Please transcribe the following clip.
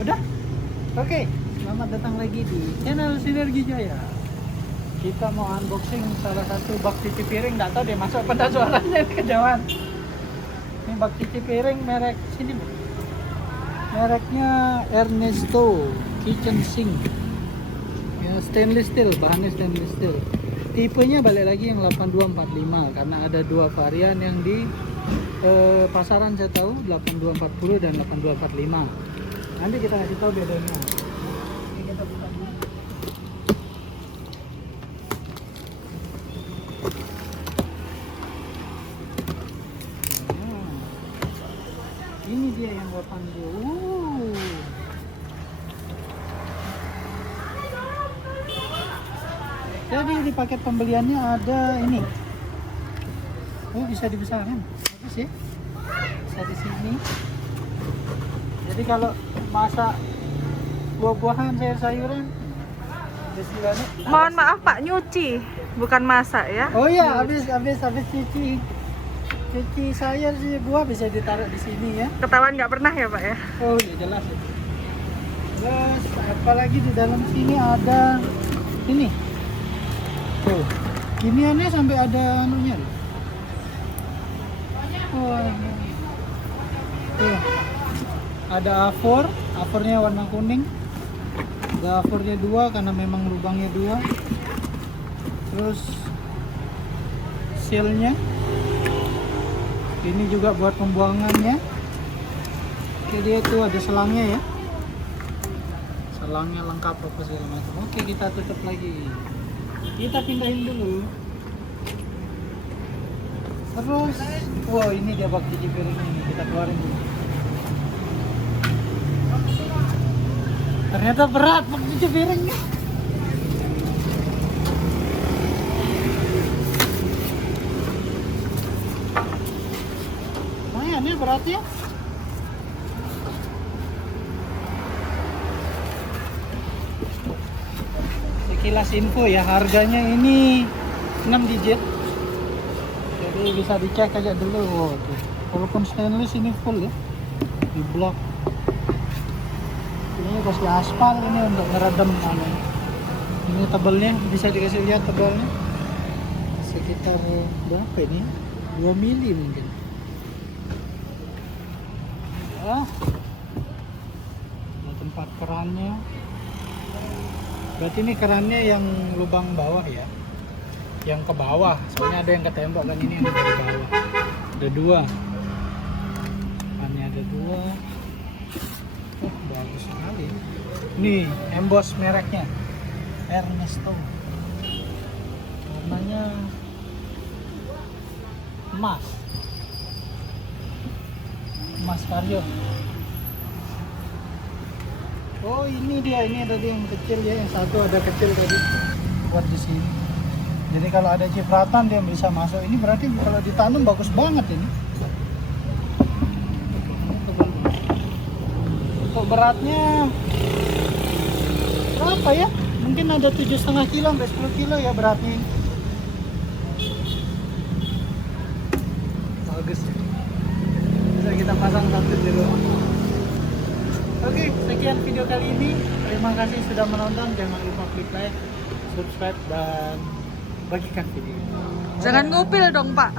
Udah? Oke, selamat datang lagi di channel Sinergi Jaya. Kita mau unboxing salah satu bak cuci piring. Nggak tahu deh masuk pada suaranya kejauhan. Ini bak cuci piring merek sini. Mereknya Ernesto Kitchen Sink. Ya, stainless steel, bahannya stainless steel. Tipenya balik lagi yang 8245 karena ada dua varian yang di pasaran saya tahu 8240 dan 8245. Nanti kita kasih tahu bedanya. Ini kita buka dulu. Nah, ini dia yang 82. Jadi di paket pembeliannya ada ini. Oh, bisa dibesarkan. Bagus ya. Bisa di sini. Jadi kalau masak buah-buahan, sayur-sayuran, istilahnya. Mohon maaf Pak, nyuci, bukan masak ya. Oh iya, habis cuci sayur sih buah bisa ditaruh di sini ya. Ketahuan nggak pernah ya Pak ya. Oh iya jelas ya. Terus apalagi di dalam sini ada ini. Tuh, giniannya sampai ada anunya loh. Oh, tuh. Ada afornya warna kuning. Ada afornya 2 karena memang lubangnya 2. Terus sealnya. Ini juga buat pembuangannya. Oke, dia tuh ada selangnya ya. Selangnya lengkap apa segala macam. Oke, kita tutup lagi. Kita pindahin dulu. Terus, wow ini dia bak cuci piringnya ini, kita keluarin dulu. Ternyata berat bak cuci piringnya. Lumayan ya beratnya. Sekilas info ya, harganya ini 6 digit. Jadi bisa dicek aja dulu. Oh, tuh. Walaupun stainless ini full ya. Di blok. Ini kasih aspal ini untuk meredam anu. Ini tebalnya bisa dikasih lihat tebalnya. Sekitar berapa ini? 2 mili mungkin. Ya. Ada tempat kerannya. Berarti ini kerannya yang lubang bawah ya. Yang ke bawah, soalnya ada yang ke tembok kan, ini yang dari bawah. Ada 2. Kerannya ada 2. Oh, bagus sekali. Nih, emboss mereknya Ernesto. Warnanya emas. Emas Vario. Oh, ini dia, ini tadi yang kecil ya, yang satu ada kecil tadi buat di sini. Jadi kalau ada cipratan dia bisa masuk. Ini berarti kalau ditanam bagus banget ini. Untuk beratnya berapa ya? Mungkin ada 7,5 kilo sampai 10 kilo ya beratnya ini. Bagus ya. Bisa kita pasang satu di rumah. Oke, sekian video kali ini. Terima kasih sudah menonton. Jangan lupa klik like, subscribe, dan bagikan video. Jangan ngupil dong Pak.